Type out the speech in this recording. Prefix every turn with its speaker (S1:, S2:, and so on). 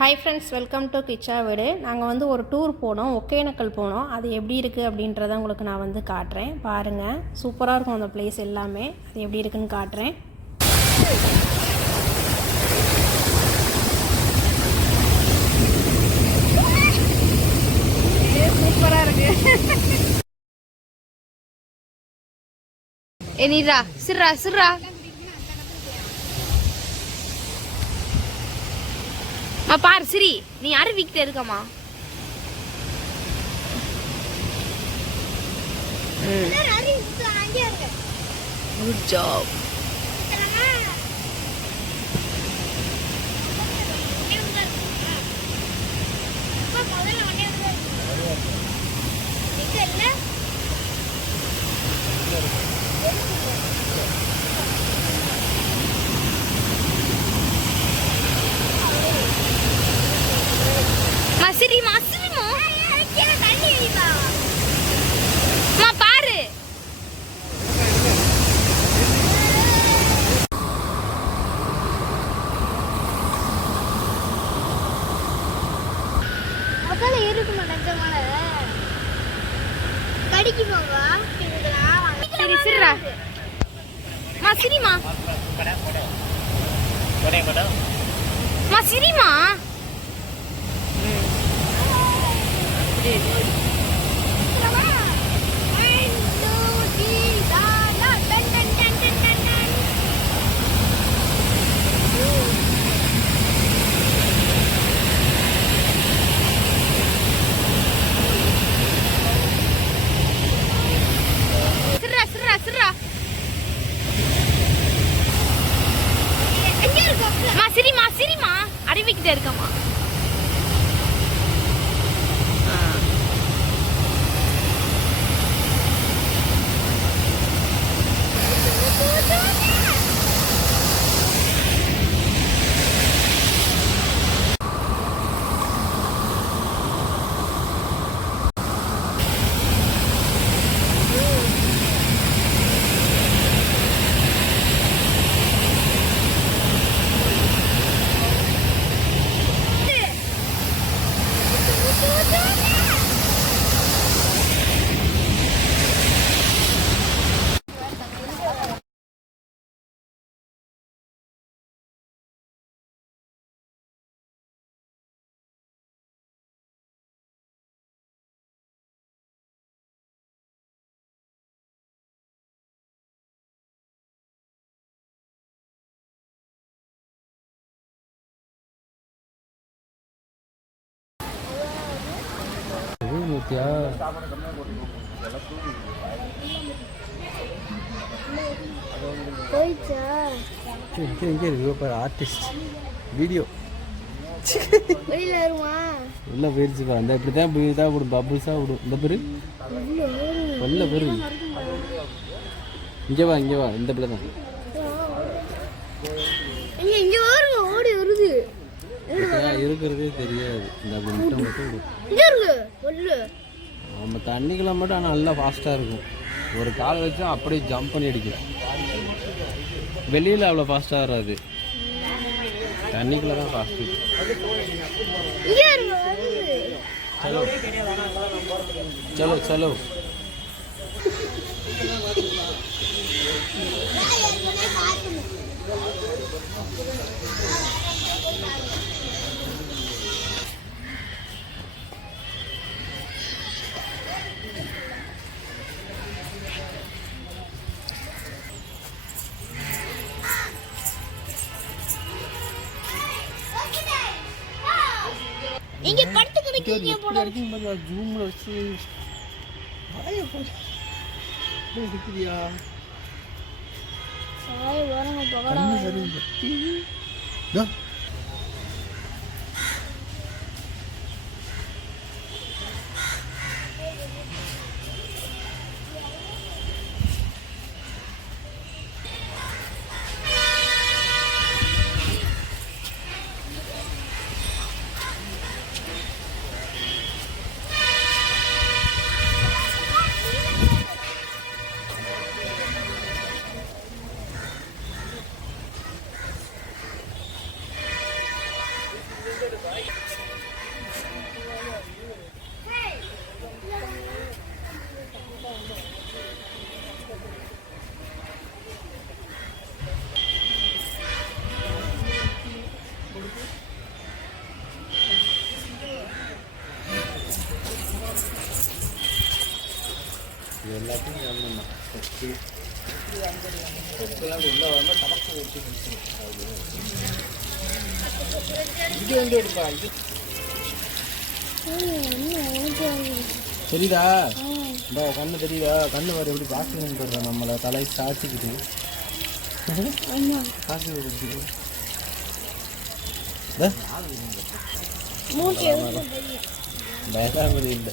S1: Hi friends welcome to Kicha வீடு நாங்கள் வந்து ஒரு டூர் போனோம் ஒகேனக்கல் போனோம். அது எப்படி இருக்குது அப்படின்றத உங்களுக்கு நான் வந்து காட்டுறேன். பாருங்கள் சூப்பராக இருக்கும் அந்த பிளேஸ் எல்லாமே. அது எப்படி இருக்குன்னு காட்டுறேன். சூப்பராக இருக்கு.
S2: எனிரா சிர்ரா சிர்ரா. பாரு சிரி. நீ அருவிக்கிட்ட இருக்கமா குட் ஜாப் சரி மா சிரிமா மா சிரிமா சிர்ரா சிர்ரா சிர்ரா மா சிரிமா சிரிமா இருக்கமா
S3: போயிடுச்சா
S4: இங்கே இங்கே இருக்கு. பாரு ஆர்டிஸ்ட் வீடியோ உள்ள போயிருச்சு பாரு. அந்த இப்படி தான் இப்படி தான் விடும் பபுள்ஸாக விடும் இந்த பேரு. உள்ள பேரு. இங்கே வா இங்கே வா. இந்த பிள்ளை தான். இருக்கிறதே தெரியாது. இந்த மட்டும் மட்டும் விடும்
S3: இங்க இருக்கு ஒல்லு
S4: நம்ம தண்ணிக்குள்ள மட்டும் ஆனால் நல்லா ஃபாஸ்ட்டாக இருக்கும். ஒரு கால் வச்சா அப்படியே ஜம்ப் பண்ணி அடிக்கும் வெளியில் அவ்வளோ ஃபாஸ்ட்டாக வராது. தண்ணிக்குள்ளே தான் ஃபாஸ்ட்டு
S3: இங்க இருக்கு வருது
S4: चलो
S3: இங்க படுத்து கிடக்கீங்க போல
S4: ஜூமில் வச்சு. இருக்குதியா
S3: சாய் வரங்க பகடா.
S4: எல்லாத்தையும் கவனிமா ஃபஸ்ட்டு ஃபஸ்ட்டுலாம் உள்ள வந்து டபக்கு வச்சு இது வந்து எடுப்பா? இது. தெரியுதா? இந்த கண்ணு தெரியுதா? கண்ணு வர எப்படி பாக்குறேன்னு சொல்கிறேன் நம்மளை? தலை சாச்சிக்கிட்டு காசு பயதாமதி இல்லை